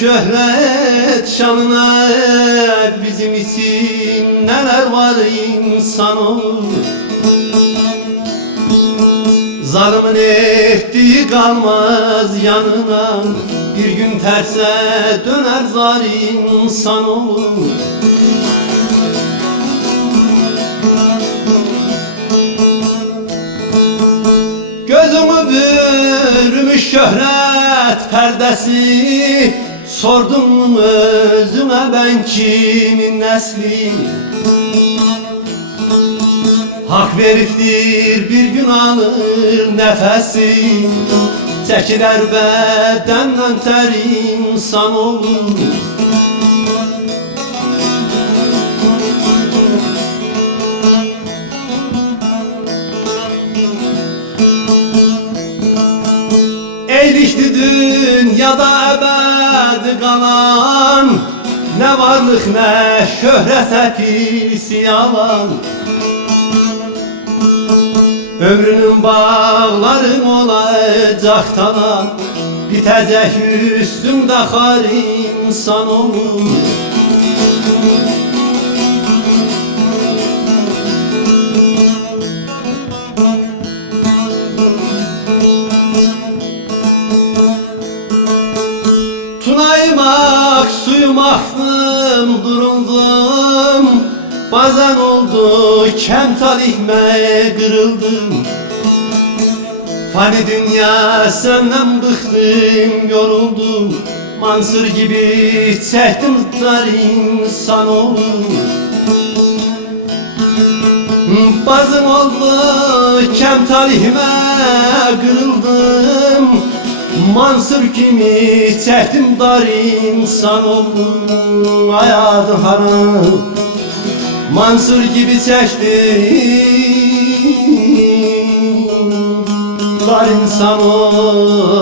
şöhret şanına, bizim için neler var insan olur. Zalimin ettiği kalmaz yanına, bir gün terse döner zar insan olur. Gözümü bürümüş şöhret perdesi, sordum özüme ben kimin nesli. Hak veriftir bir gün alır nefesi, çekiler bedenden ter insan olur. Eğrişti dünyada ebed kalan, ne varlık ne şöhret hepsi yalan. Ömrünün bağların olacak talan, bitecek üstünde har insan olur. Tunayım ak, suyum aktım, duruldum. Bazen oldu kem talihme kırıldım. Fani dünya senden bıktım, yoruldum. Mansur gibi çektim dar insan olur. Bazen oldu kem talihme kırıldım. Mansur gibi çektim dar insan oldum. Hayatı hanım Mansur gibi çektim dar insan oldum.